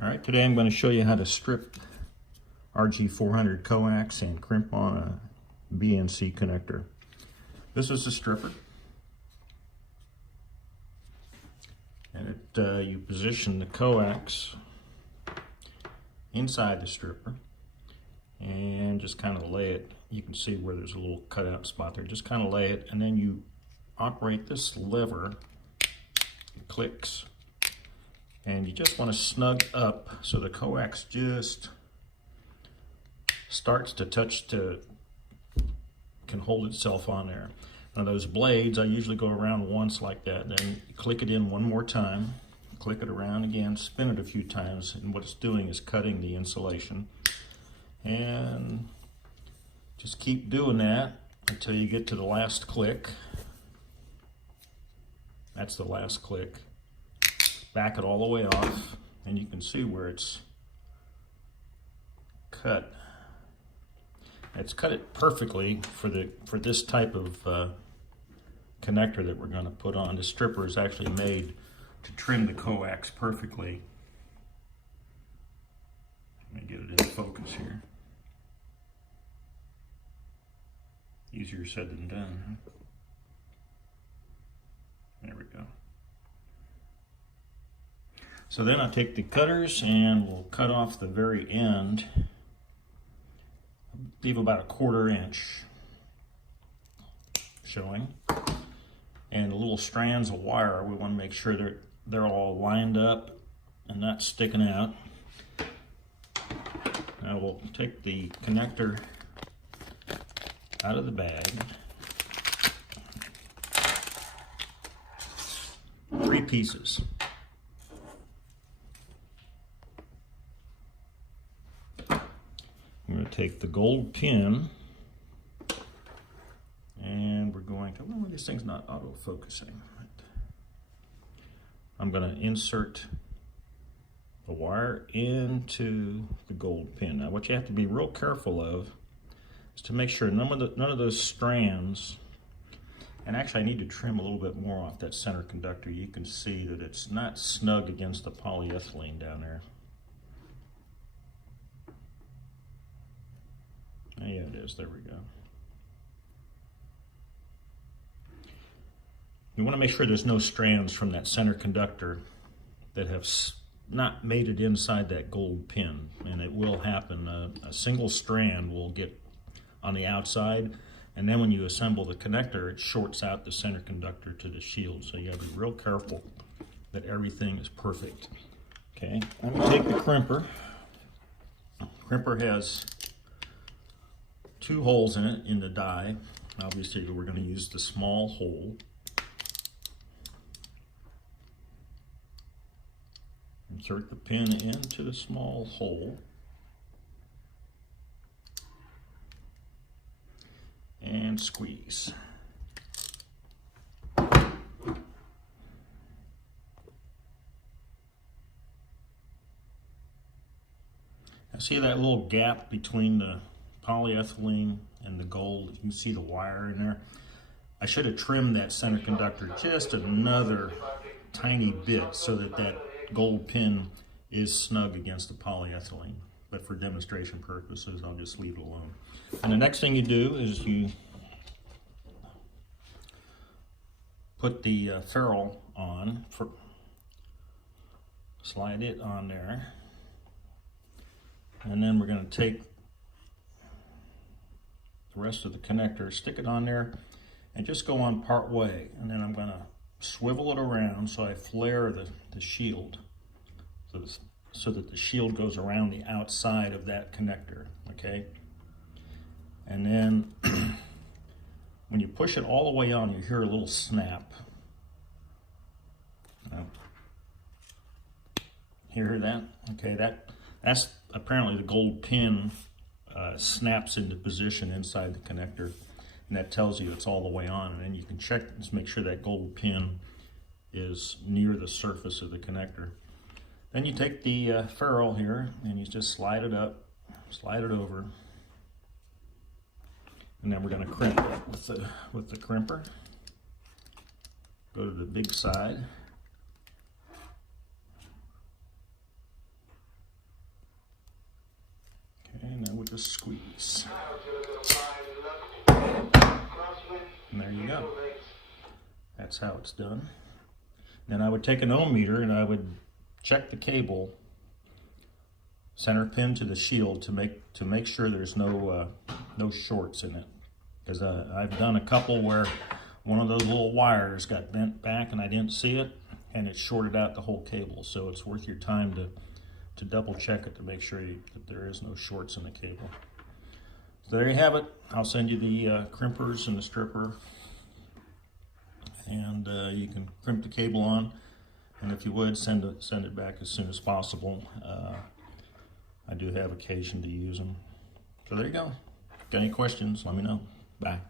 All right, today I'm going to show you how to strip RG400 Coax and crimp on a BNC connector. This is the stripper, and you position the coax inside the stripper and just kind of lay it. You can see where there's a little cutout spot there. Just kind of lay it, and then you operate this lever. It clicks. And you just want to snug up so the coax just starts to can hold itself on there. Now those blades, I usually go around once like that, then click it in one more time, click it around again, spin it a few times, and what it's doing is cutting the insulation. And just keep doing that until you get to the last click. That's the last click. Back it all the way off, and you can see where it's cut. It's cut it perfectly for this type of connector that we're going to put on. The stripper is actually made to trim the coax perfectly. Let me get it in focus here. Easier said than done, huh? There we go. So then I take the cutters and we'll cut off the very end, leave about 1/4 inch showing. And the little strands of wire, we want to make sure they're all lined up and not sticking out. Now we'll take the connector out of the bag. 3 pieces. I'm going to take the gold pin and we're going to, well, this thing's not auto-focusing. I'm going to insert the wire into the gold pin. Now what you have to be real careful of is to make sure none of those strands, and actually I need to trim a little bit more off that center conductor. You can see that it's not snug against the polyethylene down there. Yeah, it is. There we go. You want to make sure there's no strands from that center conductor that have not made it inside that gold pin, and it will happen. A single strand will get on the outside, and then when you assemble the connector, it shorts out the center conductor to the shield. So you got to be real careful that everything is perfect. Okay, I'm going to take the crimper. Crimper has 2 holes in it in the die. Obviously we're going to use the small hole. Insert the pin into the small hole and squeeze. Now see that little gap between the polyethylene and the gold? You can see the wire in there. I should have trimmed that center conductor just another tiny bit so that that gold pin is snug against the polyethylene. But for demonstration purposes, I'll just leave it alone. And the next thing you do is you put the ferrule on, slide it on there, and then we're going to take the rest of the connector, stick it on there, and just go on part way. And then I'm going to swivel it around so I flare the shield so that the shield goes around the outside of that connector, okay? And then when you push it all the way on, you hear a little snap. Hear that? Okay, that's apparently the gold pin snaps into position inside the connector, and that tells you it's all the way on. And then you can check, just make sure that gold pin is near the surface of the connector. Then you take the ferrule here and you just slide it up, slide it over, and then we're going to crimp it with the crimper. Go to the big side, a squeeze. And there you go. That's how it's done. Then I would take an ohm meter and I would check the cable center pin to the shield to make sure there's no shorts in it. Because I've done a couple where one of those little wires got bent back and I didn't see it, and it shorted out the whole cable. So it's worth your time to double check it to make sure that there is no shorts in the cable. So there you have it. I'll send you the crimpers and the stripper, and you can crimp the cable on. And if you would, send it back as soon as possible. I do have occasion to use them. So there you go. Got any questions? Let me know. Bye.